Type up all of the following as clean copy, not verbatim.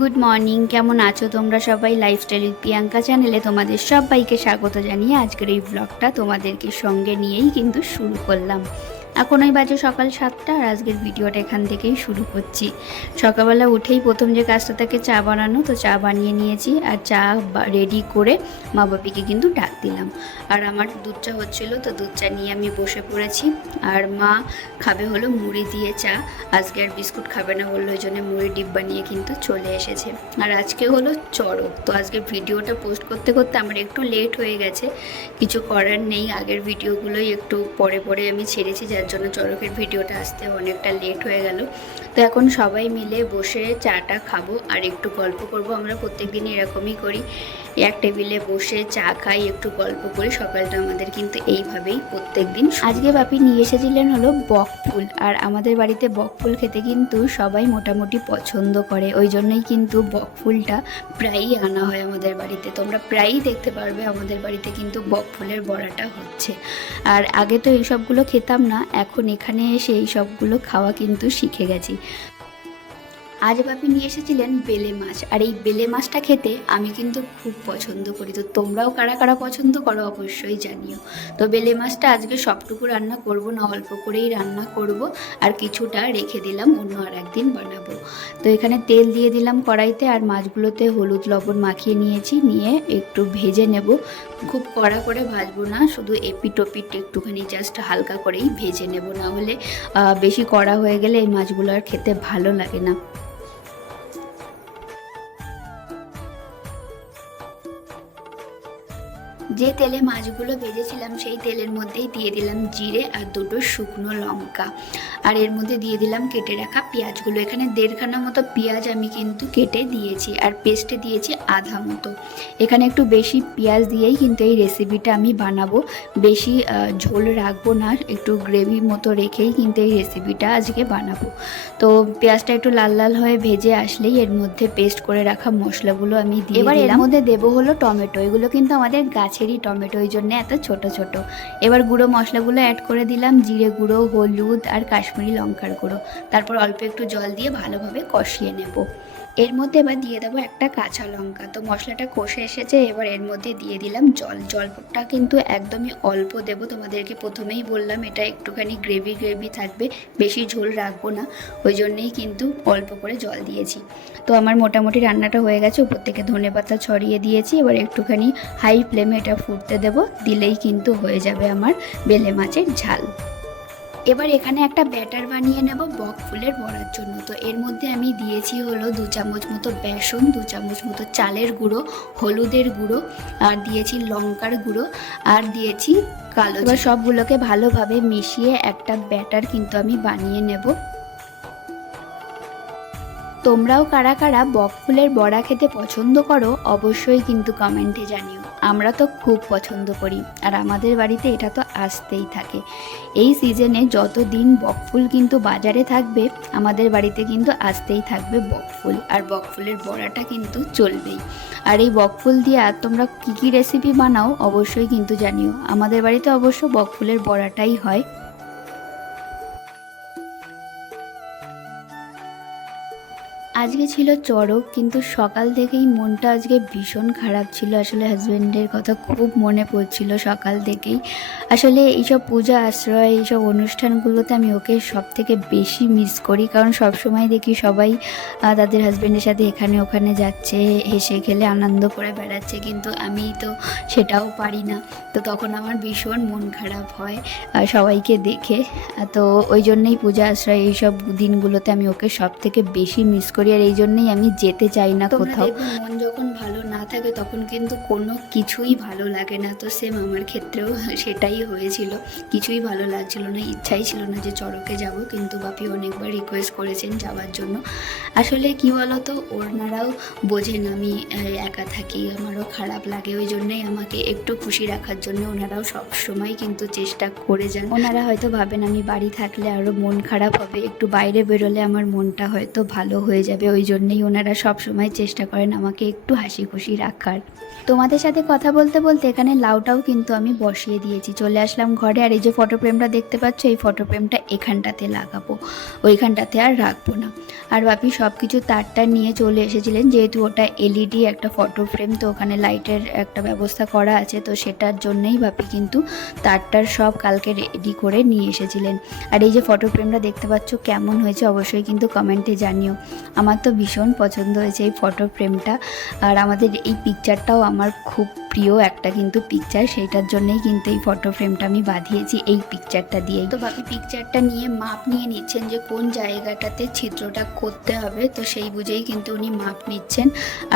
Good morning, কেমন আছো তোমরা সবাই? লাইফস্টাইল উইথ প্রিয়াঙ্কা চ্যানেলে তোমাদের সবাইকে স্বাগত জানিয়ে আজকের এই ব্লগটা তোমাদেরকে সঙ্গে নিয়েই কিন্তু শুরু করলাম। এখন ওই বাজে সকাল 7টা আর আজকের ভিডিওটা এখান থেকেই শুরু করছি। সকালবেলা উঠেই প্রথম যে কাজটা থাকে চা বানানো, তো চা বানিয়ে নিয়েছি আর চা রেডি করে মা বাপিকে কিন্তু ডাক দিলাম। আর আমার দুধ চা হচ্ছিলো, তো দুধ চা নিয়ে আমি বসে পড়েছি। আর মা খাবে হলো মুড়ি দিয়ে চা, আজকে আর বিস্কুট খাবে না বললো, ওই জন্য মুড়ি ডিব্বা নিয়ে কিন্তু চলে এসেছে। আর আজকে হলো চড়ক, তো আজকে ভিডিওটা পোস্ট করতে করতে আমার একটু লেট হয়ে গেছে, কিছু করার নেই। আগের ভিডিওগুলোই একটু পরে পরে আমি ছেড়েছি, যার জন্য চড়কের ভিডিওটা আসতে অনেকটা লেট হয়ে গেল। তো এখন সবাই মিলে বসে চাটা খাবো আর একটু গল্প করব। আমরা প্রত্যেকদিনই এরকমই করি, এক টেবিলে বসে চা খাই, একটু গল্প করি। সকালটা আমাদের কিন্তু এইভাবেই প্রত্যেক দিন। আজকে বাপি নিয়ে এসেছিলেন হলো বকফুল, আর আমাদের বাড়িতে বকফুল খেতে কিন্তু সবাই মোটামুটি পছন্দ করে, ওই জন্যই কিন্তু বকফুলটা প্রায়ই আনা হয় আমাদের বাড়িতে। তোমরা প্রায়ই দেখতে পারবে আমাদের বাড়িতে কিন্তু বকফুলের বড়াটা হচ্ছে। আর আগে তো এইসবগুলো খেতাম না, এখন এখানে এসে এই সবগুলো খাওয়া কিন্তু শিখে গেছি। আজ বাপি নিয়ে এসেছিলেন বেলে মাছ, আর এই বেলে মাছটা খেতে আমি কিন্তু খুব পছন্দ করি। তো তোমরাও কারা কারা পছন্দ করো অবশ্যই জানিও। তো বেলে মাছটা আজকে সবটুকু রান্না করব না, অল্প করেই রান্না করব, আর কিছুটা রেখে দিলাম অন্য আর একদিন বানাবো। তো এখানে তেল দিয়ে দিলাম কড়াইতে, আর মাছগুলোতে হলুদ লবণ মাখিয়ে নিয়েছি, নিয়ে একটু ভেজে নেব। খুব কড়া করে ভাজবো না, শুধু এপিট ওপিট একটুখানি জাস্ট হালকা করেই ভেজে নেব, না হলে বেশি কড়া হয়ে গেলে এই মাছগুলো আর খেতে ভালো লাগে না। যে তেলে মাছগুলো ভেজেছিলাম সেই তেলের মধ্যেই দিয়ে দিলাম জিরে আর দুটো শুকনো লঙ্কা, আর এর মধ্যে দিয়ে দিলাম কেটে রাখা পেঁয়াজগুলো। এখানে 1.5খানা মতো পেঁয়াজ আমি কিন্তু কেটে দিয়েছি, আর পেস্টে দিয়েছি আধা মতো। এখানে একটু বেশি পেঁয়াজ দিয়েই কিন্তু এই রেসিপিটা আমি বানাবো, বেশি ঝোল রাখবো না, একটু গ্রেভি মতো রেখেই কিন্তু এই রেসিপিটা আজকে বানাবো। তো পেঁয়াজটা একটু লাল লাল হয়ে ভেজে আসলেই এর মধ্যে পেস্ট করে রাখা মশলাগুলো আমি দিয়ে দিলাম। এবার এর মধ্যে দেবো হলো টমেটো, এগুলো কিন্তু আমাদের গাছেরই টমেটো, ওই জন্য এত ছোট ছোট। এবার গুঁড়ো মশলাগুলো অ্যাড করে দিলাম, জিরে গুঁড়ো, হলুদ আর কাশ্মীরি লঙ্কার গুঁড়ো। তারপর অল্প একটু জল দিয়ে ভালোভাবে কষিয়ে নেব। এর মধ্যে এবার দিয়ে দেবো একটা কাঁচা লঙ্কা। তো মশলাটা কষে এসেছে, এবার এর মধ্যে দিয়ে দিলাম জল। জলটা কিন্তু একদমই অল্প দেবো, তোমাদেরকে প্রথমেই বললাম এটা একটুখানি গ্রেভি গ্রেভি থাকবে, বেশি ঝোল রাখবো না, ওই জন্যেই কিন্তু অল্প করে জল দিয়েছি। তো আমার মোটামুটি রান্নাটা হয়ে গেছে, উপর থেকে ধনেপাতা ছড়িয়ে দিয়েছি। এবার একটুখানি হাই ফ্লেমে এটা ফুটতে দেবো, দিলেই কিন্তু হয়ে যাবে আমার বেলে মাছের ঝাল। এবার এখানে একটা ব্যাটার বানিয়ে নেব বকফুলের বড়ার জন্য। তো এর মধ্যে আমি দিয়েছি হলো 2 চামচ মতো বেসন, 2 চামচ মতো চালের গুঁড়ো, হলুদের গুঁড়ো, আর দিয়েছি লঙ্কার গুঁড়ো, আর দিয়েছি কালো। এবার সবগুলোকে ভালোভাবে মিশিয়ে একটা ব্যাটার কিন্তু আমি বানিয়ে নেব। তোমরাও কারা কারা বকফুলের বড়া খেতে পছন্দ করো অবশ্যই কিন্তু কমেন্টে জানিও। আমরা তো খুব পছন্দ করি, আর আমাদের বাড়িতে এটা তো আসতেই থাকে। এই সিজনে যতদিন বকফুল কিন্তু বাজারে থাকবে, আমাদের বাড়িতে কিন্তু আসতেই থাকবে বকফুল, আর বকফুলের বড়াটা কিন্তু চলবেই। আর এই বকফুল দিয়ে আর তোমরা কী কী রেসিপি বানাও অবশ্যই কিন্তু জানিও। আমাদের বাড়িতে অবশ্য বকফুলের বড়াটাই হয়। আজকে ছিল চড়ক, কিন্তু সকাল থেকেই মনটা আজকে ভীষণ খারাপ ছিল। আসলে হাজব্যান্ডের কথা খুব মনে পড়ছিল সকাল থেকেই। আসলে এইসব পূজা আশ্রয়, এইসব অনুষ্ঠানগুলোতে আমি ওকে সব থেকে বেশি মিস করি, কারণ সব সময় দেখি সবাই তাদের হাজব্যান্ডের সাথে এখানে ওখানে যাচ্ছে, হেসে খেলে আনন্দ করে বেড়াচ্ছে, কিন্তু আমি তো সেটাও পারি না। তো তখন আমার ভীষণ মন খারাপ হয় সবাইকে দেখে। তো ওই জন্যই পূজা আশ্রয় এইসব দিনগুলোতে আমি ওকে সব থেকে বেশি মিস করি, আর এই জন্যই আমি যেতে চাই না কোথাও। মন যখন ভালো না থাকে তখন কিন্তু কোনো কিছুই ভালো লাগে না। তো সেম আমার ক্ষেত্রেও সেটাই হয়েছিল, কিছুই ভালো লাগছিল না, ইচ্ছাই ছিল না যে চড়কে যাব, কিন্তু বাপি অনেকবার রিকোয়েস্ট করেছেন যাওয়ার জন্য। আসলে কি বলতো, ওনারাও বোঝেন আমি একা থাকি, আমারও খারাপ লাগে, ওই জন্যই আমাকে একটু খুশি রাখার জন্য ওনারাও সবসময় কিন্তু চেষ্টা করে যান। ওনারা হয়তো ভাবেন আমি বাড়ি থাকলে আরও মন খারাপ হবে, একটু বাইরে বেরোলে আমার মনটা হয়তো ভালো হয়ে যাবে, যাবে, ওই জন্যই ওনারা সবসময় চেষ্টা করেন আমাকে একটু হাসি খুশি রাখার। তোমাদের সাথে কথা বলতে বলতে এখানে লাউটাও কিন্তু আমি বসিয়ে দিয়েছি। চলে আসলাম ঘরে, আর এই যে ফটো ফ্রেমটা দেখতে পাচ্ছ, এই ফটো ফ্রেমটা এখানটাতে লাগাবো, ওইখানটাতে আর রাখবো না। আর বাপি সব কিছু তারটা নিয়ে চলে এসেছিলেন, যেহেতু ওটা এলইডি একটা ফটো ফ্রেম, তো ওখানে লাইটের একটা ব্যবস্থা করা আছে, তো সেটার জন্যই বাপি কিন্তু তারটার সব কালকে রেডি করে নিয়ে এসেছিলেন। আর এই যে ফটো ফ্রেমটা দেখতে পাচ্ছ কেমন হয়েছে অবশ্যই কিন্তু কমেন্টে জানিও। আমার তো ভীষণ পছন্দ হয়েছে এই ফটো ফ্রেমটা, আর আমাদের এই পিকচারটাও আমার খুব প্রিয় একটা কিন্তু পিকচার, সেইটার জন্যই কিন্তু এই ফটো ফ্রেমটা আমি বাঁধিয়েছি এই পিকচারটা দিয়েই। তো বাকি পিকচারটা নিয়ে মাপ নিয়ে নিচ্ছেন যে কোন জায়গাটাতে ছিদ্রটা করতে হবে, তো সেই বুঝেই কিন্তু উনি মাপ নিচ্ছেন।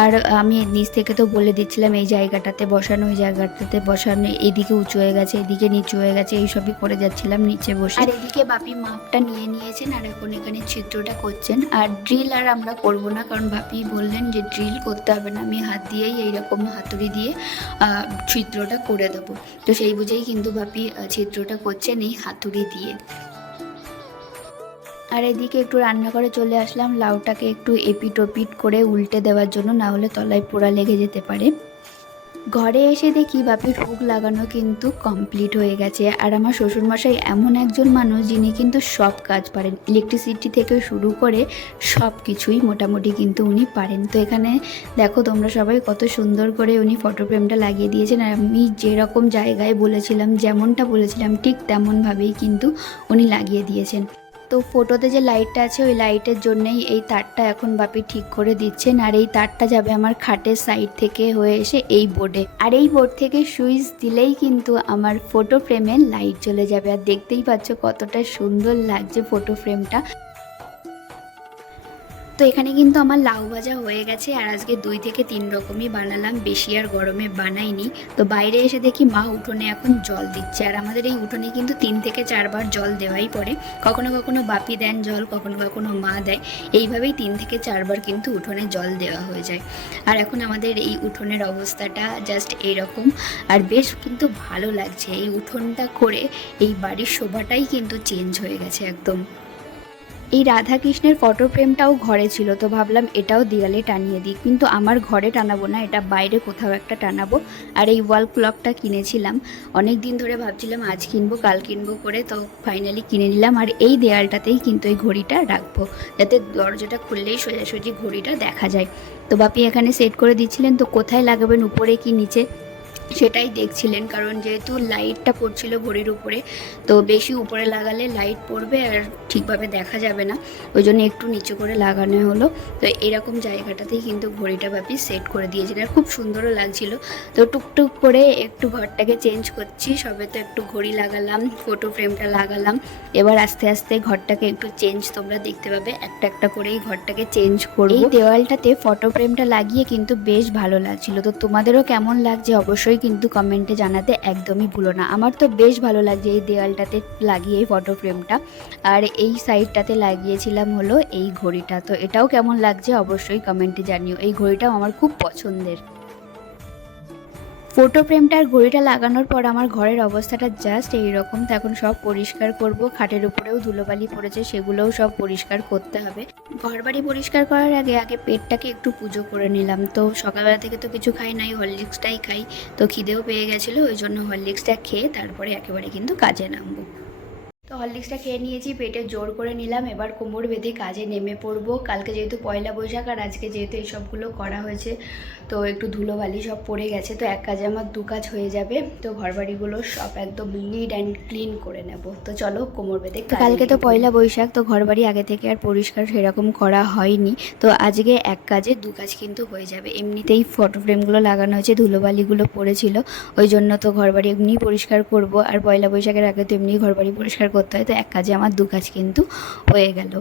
আর আমি নিচ থেকে তো বলে দিচ্ছিলাম এই জায়গাটাতে বসানো, ওই জায়গাটাতে বসানো, এদিকে উঁচু হয়ে গেছে, এদিকে নিচু হয়ে গেছে, এইসবই করে যাচ্ছিলাম নিচে বসে। আর এদিকে বাপি মাপটা নিয়ে নিয়েছেন, আর এখন এখানে ছিদ্রটা করছেন। আর ড্রিল আর আমরা করব না, কারণ বাপি বললেন যে ড্রিল করতে হবে না, আমি হাত দিয়েই এইরকম হাতুড়ি দিয়ে ছিদ্রটা করে দেবো। তো সেই বুঝেই কিন্তু বাপি ছিদ্রটা করছেন এই হাতুড়ি দিয়ে। আর এদিকে একটু রান্নাঘরে চলে আসলাম, লাউটাকে একটু এপিট ওপিট করে উল্টে দেওয়ার জন্য, না হলে তলায় পোড়া লেগে যেতে পারে। ঘরে এসে দেখি বাপির হুক লাগানো কিন্তু কমপ্লিট হয়ে গেছে। আর আমার শ্বশুরমশাই এমন একজন মানুষ যিনি কিন্তু সব কাজ পারেন, ইলেকট্রিসিটি থেকে শুরু করে সব কিছুই মোটামুটি কিন্তু উনি পারেন। তো এখানে দেখো তোমরা সবাই কত সুন্দর করে উনি ফটো ফ্রেমটা লাগিয়ে দিয়েছেন। আর আমি যেরকম জায়গায় বলেছিলাম, যেমনটা বলেছিলাম ঠিক তেমনভাবেই কিন্তু উনি লাগিয়ে দিয়েছেন। তো ফটোতে যে লাইটটা আছে ওই লাইটের জন্যই এই তারটা এখন বাপি ঠিক করে দিচ্ছেন। আর এই তারটা যাবে আমার খাটের সাইড থেকে হয়ে এসে এই বোর্ডে, আর এই বোর্ড থেকে সুইচ দিলেই কিন্তু আমার ফটো ফ্রেমে লাইট চলে যাবে। আর দেখতেই পাচ্ছ কতটা সুন্দর লাগছে ফটো ফ্রেমটা। তো এখানে কিন্তু আমার লাউ ভাজা হয়ে গেছে, আর আজকে 2 থেকে 3 রকমই বানালাম, বেশি আর গরমে বানাইনি। তো বাইরে এসে দেখি মা উঠোনে এখন জল দিচ্ছে, আর আমাদের এই উঠোনে কিন্তু 3 থেকে 4 বার জল দেওয়াই পড়ে। কখনো কখনো বাপি দেন জল, কখনো কখনো মা দেয়, এইভাবেই 3 থেকে 4 বার কিন্তু উঠোনে জল দেওয়া হয়ে যায়। আর এখন আমাদের এই উঠোনের অবস্থাটা জাস্ট এইরকম, আর বেশ কিন্তু ভালো লাগছে এই উঠোনটা করে। এই বাড়ির শোভাটাই কিন্তু চেঞ্জ হয়ে গেছে একদম। এই রাধাকৃষ্ণের ফটো ফ্রেমটাও ঘরে ছিল, তো ভাবলাম এটাও দেয়ালে টানিয়ে দিই, কিন্তু আমার ঘরে টানাবো না, এটা বাইরে কোথাও একটা টানাবো। আর এই ওয়াল ক্লকটা কিনেছিলাম, অনেক দিন ধরে ভাবছিলাম আজ কিনবো কাল কিনবো করে, তো ফাইনালি কিনে নিলাম। আর এই দেয়ালটাতেই কিন্তু এই ঘড়িটা রাখবো, যাতে দরজাটা খুললেই সোজাসুজি ঘড়িটা দেখা যায়। তো বাপি এখানে সেট করে দিচ্ছিলেন, তো কোথায় লাগাবেন, উপরে কি নিচে সেটাই দেখছিলেন, কারণ যেহেতু লাইটটা পড়ছিল ঘড়ির উপরে, তো বেশি উপরে লাগালে লাইট পড়বে আর ঠিকভাবে দেখা যাবে না, ওই জন্য একটু নিচু করে লাগানো হলো। তো এরকম জায়গাটাতেই কিন্তু ঘড়িটা ভাবি সেট করে দিয়েছিল, আর খুব সুন্দরও লাগছিল। তো টুকটুক করে একটু ঘরটাকে চেঞ্জ করছি, সবে তো একটু ঘড়ি লাগালাম, ফটো ফ্রেমটা লাগালাম, এবার আস্তে আস্তে ঘরটাকে একটু চেঞ্জ তোমরা দেখতে পাবে, একটা একটা করেই ঘরটাকে চেঞ্জ করব। এই দেওয়ালটাতে ফটো ফ্রেমটা লাগিয়ে কিন্তু বেশ ভালো লাগছিল। তো তোমাদেরও কেমন লাগছে অবশ্যই কিন্তু কমেন্টে জানাতে একদমই ভুলো না। আমার তো বেশ ভালো লাগছে এই দেওয়ালটাতে লাগিয়ে এই ফটো ফ্রেমটা, আর এই সাইডটাতে লাগিয়েছিলাম হলো এই ঘড়িটা। তো এটাও কেমন লাগছে অবশ্যই কমেন্টে জানিও, এই ঘড়িটাও আমার খুব পছন্দের। ফটো ফ্রেমটা আর ঘড়িটা লাগানোর পর আমার ঘরের অবস্থাটা জাস্ট এইরকম। তো এখন সব পরিষ্কার করব, খাটের উপরেও ধুলোবালি পড়েছে সেগুলোও সব পরিষ্কার করতে হবে। ঘরবাড়ি পরিষ্কার করার আগে আগে পেটটাকে একটু পুজো করে নিলাম। তো সকালবেলা থেকে তো কিছু খাই নাই, হরলিক্সটাই খাই, তো খিদেও পেয়ে গেছিলো, ওই জন্য হরলিক্সটা খেয়ে তারপরে একেবারে কিন্তু কাজে নামবো। তো হরলিক্সটা খেয়ে নিয়েছি, পেটে জোর করে নিলাম, এবার কোমর বেঁধে কাজে নেমে পড়বো। কালকে যেহেতু পয়লা বৈশাখ আর আজকে যেহেতু এইসবগুলো করা হয়েছে, তো একটু ধুলোবালি সব পড়ে গেছে, তো এক কাজে আমার 2 কাজ হয়ে যাবে। তো ঘরবাড়িগুলো সব একদম নিট অ্যান্ড ক্লিন করে নেব। তো চলো কোমর বেঁধে। কালকে তো পয়লা বৈশাখ, তো ঘরবাড়ি আগে থেকে আর পরিষ্কার সেরকম করা হয়নি, তো আজকে এক কাজে 2 কাজ কিন্তু হয়ে যাবে। এমনিতেই ফটো ফ্রেমগুলো লাগানো হয়েছে, ধুলোবালিগুলো পড়েছিল, ওই জন্য তো ঘরবাড়ি এমনি পরিষ্কার করব, আর পয়লা বৈশাখের আগে তো এমনি ঘরবাড়ি পরিষ্কার করতে হয়, তো এক কাজে আমার 2 কাজ কিন্তু হয়ে গেল।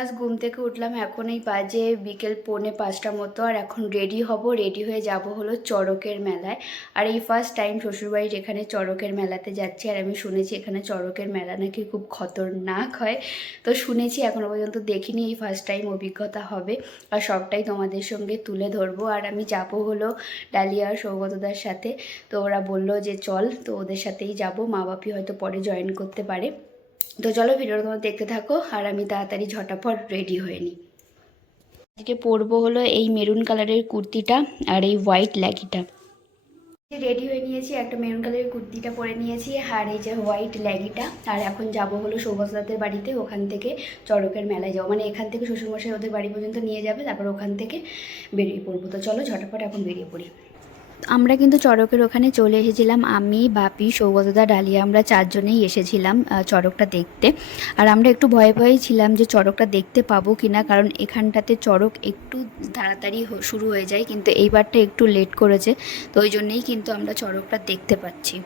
জাস্ট ঘুম থেকে উঠলাম, এখন এই বাজে বিকেল 4:45 মতো। আর এখন রেডি হব, রেডি হয়ে যাব হলো চড়কের মেলায়। আর এই ফার্স্ট টাইম শ্বশুরবাড়ির এখানে চড়কের মেলাতে যাচ্ছি। আর আমি শুনেছি এখানে চড়কের মেলা নাকি খুব খতরনাক হয়, তো শুনেছি, এখনও পর্যন্ত দেখিনি, এই ফার্স্ট টাইম অভিজ্ঞতা হবে। আর সবটাই তোমাদের সঙ্গে তুলে ধরবো। আর আমি যাব হলো ডালিয়া আর সৌগতদার সাথে, তো ওরা বললো যে চল, তো ওদের সাথেই যাব। মা বাপি হয়তো পরে জয়েন করতে পারে। তো চলো ভিডিওটা তোমরা দেখতে থাকো, আর আমি তাড়াতাড়ি ঝটাফট রেডি হয়ে নিই। আজকে পরবো হলো এই মেরুন কালারের কুর্তিটা আর এই হোয়াইট ল্যাগিটা। রেডি হয়ে নিয়েছি, একটা মেরুন কালারের কুর্তিটা পরে নিয়েছি আর এই যে হোয়াইট ল্যাগিটা। আর এখন যাব হলো সৌগতদাদের বাড়িতে, ওখান থেকে চড়কের মেলায় যাবো, মানে এখান থেকে শ্বশুরমশাই ওদের বাড়ি পর্যন্ত নিয়ে যাবে, তারপর ওখান থেকে বেরিয়ে পড়বো। তো চলো ঝটাফট এখন বেরিয়ে পড়ি। আমরা কিন্তু চড়কের ওখানে চলে এসেছিলাম, আমি, বাপি, সৌগতদা, ডালিয়া, আমরা 4 জনেই এসেছিলাম চড়কটা দেখতে। আর আমরা একটু ভয়ে ভয়েই ছিলাম যে চড়কটা দেখতে পাবো কিনা, কারণ এখানটাতে চড়ক একটু তাড়াতাড়ি শুরু হয়ে যায়, কিন্তু এইবারটা একটু লেট করেছে, তো ওই জন্যেই কিন্তু আমরা চড়কটা দেখতে পাচ্ছি।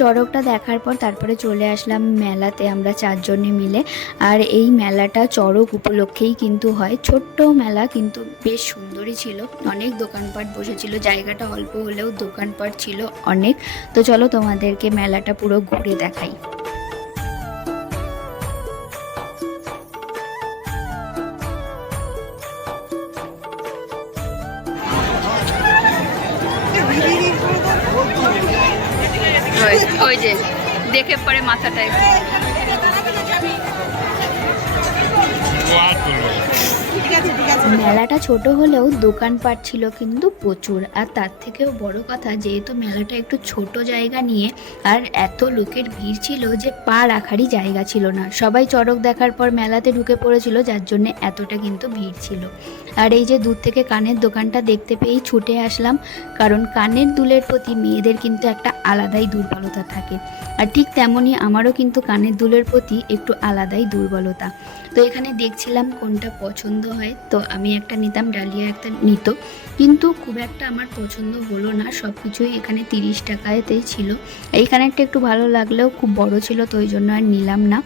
চড়কটা দেখার পর তারপরে চলে আসলাম মেলাতে আমরা 4 জনে মিলে। আর এই মেলাটা চড়ক উপলক্ষেই কিন্তু হয়, ছোট্ট মেলা কিন্তু বেশ সুন্দরই ছিল, অনেক দোকানপাট বসেছিল, জায়গাটা অল্প হলেও দোকানপাট ছিল অনেক। তো চলো তোমাদেরকে মেলাটা পুরো ঘুরে দেখাই। ওই যে দেখে পরে মাথাটা ঠিক আছে ঠিক আছে। মেলাটা ছোট হলেও দোকানপাট ছিল কিন্তু প্রচুর। আর তার থেকেও বড় কথা, যেহেতু মেলাটা একটু ছোট জায়গা নিয়ে আর এত লোকের ভিড় ছিল যে পা রাখারই জায়গা ছিল না। সবাই চড়ক দেখার পর মেলাতে ঢুকে পড়েছিল, যার জন্য এতটা কিন্তু ভিড় ছিল। আর এই যে দূর থেকে কানের দোকানটা দেখতে পেয়েই ছুটে আসলাম, কারণ কানের দুলের প্রতি মেয়েদের কিন্তু একটা আলাদাই দুর্বলতা থাকে। আর ঠিক তেমনই আমারও কিন্তু কানের দুলের প্রতি একটু আলাদাই দুর্বলতা। তো এখানে দেখছিলাম কোনটা পছন্দ হয়, তো আমি একটা নিতাম, ডালিয়া একটা নিত, কিন্তু খুব একটা আমার পছন্দ হলো না। সব কিছুই এখানে 30 টাকাতেই ছিল। এইখানে একটা একটু ভালো লাগলেও খুব বড় ছিল, তো ওই জন্য আর নিলাম না,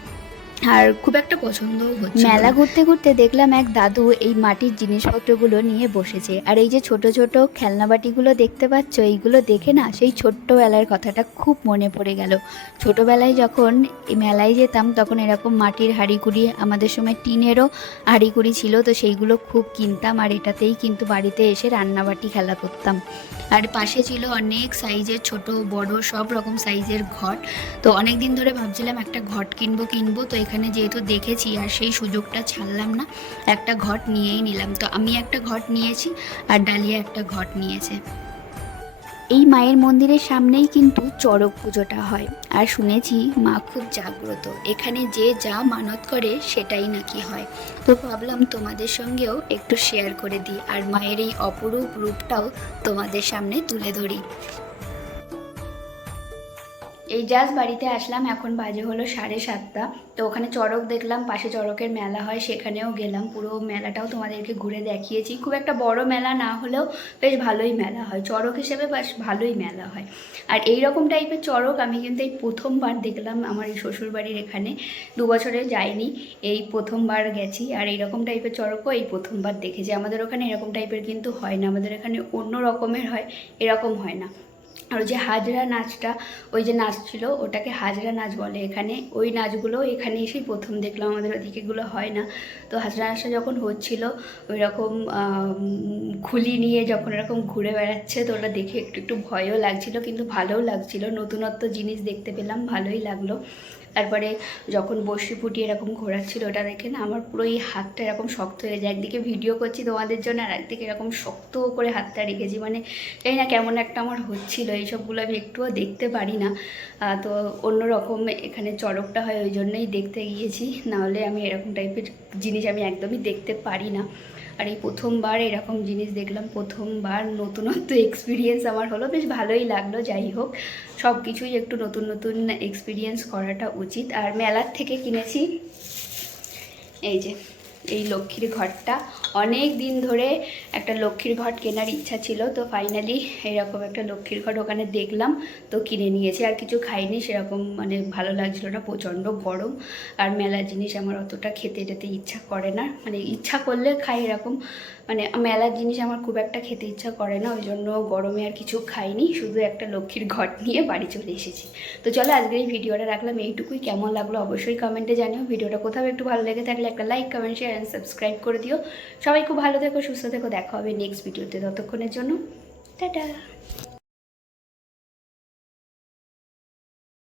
আর খুব একটা পছন্দও হচ্ছে। মেলা ঘুরতে ঘুরতে দেখলাম এক দাদু এই মাটির জিনিসপত্রগুলো নিয়ে বসেছে। আর এই যে ছোট ছোট খেলনাবাটিগুলো দেখতে পাচ্ছ, এইগুলো দেখে না সেই ছোট্টবেলার কথাটা খুব মনে পড়ে গেল। ছোটবেলায় যখন এই মেলায় যেতাম তখন এরকম মাটির হাঁড়িকুড়ি, আমাদের সময় টিনেরও হাঁড়িকুড়ি ছিল, তো সেইগুলো খুব কিনতাম আর এটাতেই কিন্তু বাড়িতে এসে রান্নাবাটি খেলা করতাম। আর পাশে ছিল অনেক সাইজের ছোট বড় সব রকম সাইজের ঘট। তো অনেক দিন ধরে ভাবছিলাম একটা ঘট কিনবো, তো এখানে যেহেতু দেখেছি আর সেই সুযোগটা ছাড়লাম না, একটা ঘট নিয়েই নিলাম। তো আমি একটা ঘট নিয়েছি আর ডালিয়া একটা ঘট নিয়েছে। এই মায়ের মন্দিরের সামনেই কিন্তু চড়ক পুজোটা হয়, আর শুনেছি মা খুব জাগ্রত, এখানে যে যা মানত করে সেটাই নাকি হয়। তো ভাবলাম তোমাদের সঙ্গেও একটু শেয়ার করে দিই, আর মায়ের এই অপরূপ রূপটাও তোমাদের সামনে তুলে ধরি। এই জাস্ট বাড়িতে আসলাম, এখন বাজে হলো 7:30। তো ওখানে চড়ক দেখলাম, পাশে চড়কের মেলা হয়, সেখানেও গেলাম। পুরো মেলাটাও তোমাদেরকে ঘুরে দেখিয়েছি। খুব একটা বড় মেলা না হলেও বেশ ভালোই মেলা হয়, চড়ক হিসেবে বেশ ভালোই মেলা হয়। আর এই রকম টাইপের চড়ক আমি কিন্তু এই প্রথমবার দেখলাম আমার এই শ্বশুরবাড়ির এখানে। 2 বছরে যাইনি, এই প্রথমবার গেছি। আর এইরকম টাইপের চড়কও এই প্রথমবার দেখেছি। আমাদের ওখানে এরকম টাইপের কিন্তু হয় না, আমাদের এখানে অন্য রকমের হয়, এরকম হয় না। আর যে হাজরা নাচটা, ওই যে নাচ ছিল ওটাকে হাজরা নাচ বলে এখানে, ওই নাচগুলো এখানে এসেই প্রথম দেখলাম, আমাদের ওদিকেগুলো হয় না। তো হাজরা নাচটা যখন হচ্ছিল ওই রকম খুলি নিয়ে যখন এরকম ঘুরে বেড়াচ্ছে, তো ওটা দেখে একটু একটু ভয়ও লাগছিল, কিন্তু ভালোও লাগছিল, নতুনত্ব জিনিস দেখতে পেলাম, ভালোই লাগলো। তারপরে যখন বড়শি ফুটিয়ে এরকম ঘোরাচ্ছিল, ওটা দেখে না আমার পুরো এই হাতটা এরকম শক্ত হয়ে যায়। একদিকে ভিডিও করছি তোমাদের জন্য, আর একদিকে এরকম শক্ত করে হাতটা রেখেছি, মানে জানি না কেমন একটা আমার হচ্ছিল। এইসবগুলো আমি একটুও দেখতে পারি না, তো অন্যরকম এখানে চড়কটা হয় ওই জন্যই দেখতে গিয়েছি, নাহলে আমি এরকম টাইপের জিনিস আমি একদমই দেখতে পারি না। আর এই প্রথমবার এরকম জিনিস দেখলাম, প্রথমবার নতুনত্ব এক্সপিরিয়েন্স আমার হলো, বেশ ভালোই লাগলো। যাই হোক, সব কিছুই একটু নতুন নতুন এক্সপিরিয়েন্স করাটা উচিত। আর মেলার থেকে কিনেছি এই যে এই লক্ষ্মীর ঘটটা। অনেক দিন ধরে একটা লক্ষ্মীর ঘট কেনার ইচ্ছা ছিল, তো ফাইনালি এরকম একটা লক্ষ্মীর ঘট ওখানে দেখলাম, তো কিনে নিয়েছি। আর কিছু খাইনি সেরকম, মানে ভালো লাগছিল না, প্রচণ্ড গরম। আর মেলার জিনিস আমার অতটা খেতে টেতে ইচ্ছা করে না, মানে ইচ্ছা করলে খাই এরকম, মানে মেলার জিনিস আমার খুব একটা খেতে ইচ্ছা করে না, ওই জন্য গরমে আর কিছু খাইনি, শুধু একটা লক্ষ্মীর ঘট নিয়ে বাড়ি চলে এসেছি। তো চলো আজকে এই ভিডিওটা রাখলাম এইটুকুই। কেমন লাগলো অবশ্যই কমেন্টে জানিও। ভিডিওটা কোথাও একটু ভালো লেগে থাকলে একটা like, comment, share and subscribe করে দিও। সবাই খুব ভালো থেকো, সুস্থ থেকো, দেখা হবে নেক্সট ভিডিওতে। ততক্ষণের জন্য টাটা।